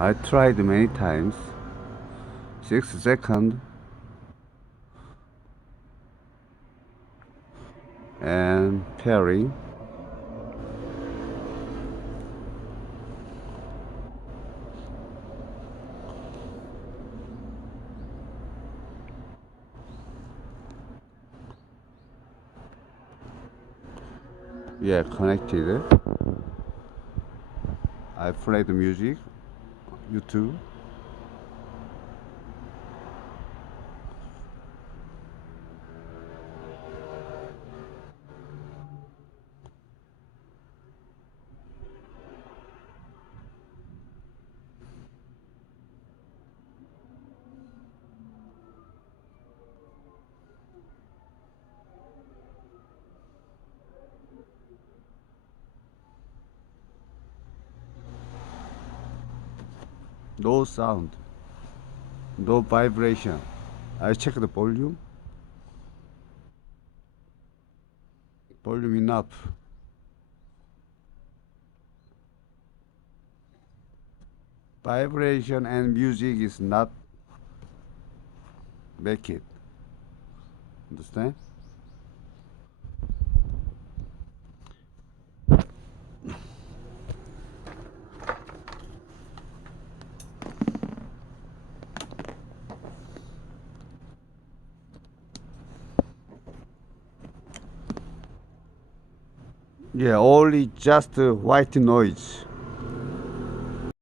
I tried many times. 6 seconds and pairing. Yeah, connected. I play the music. YouTube. No sound. No vibration. I check the volume. Volume enough. Vibration and music is not make it. Understand? Yeah, only just white noise.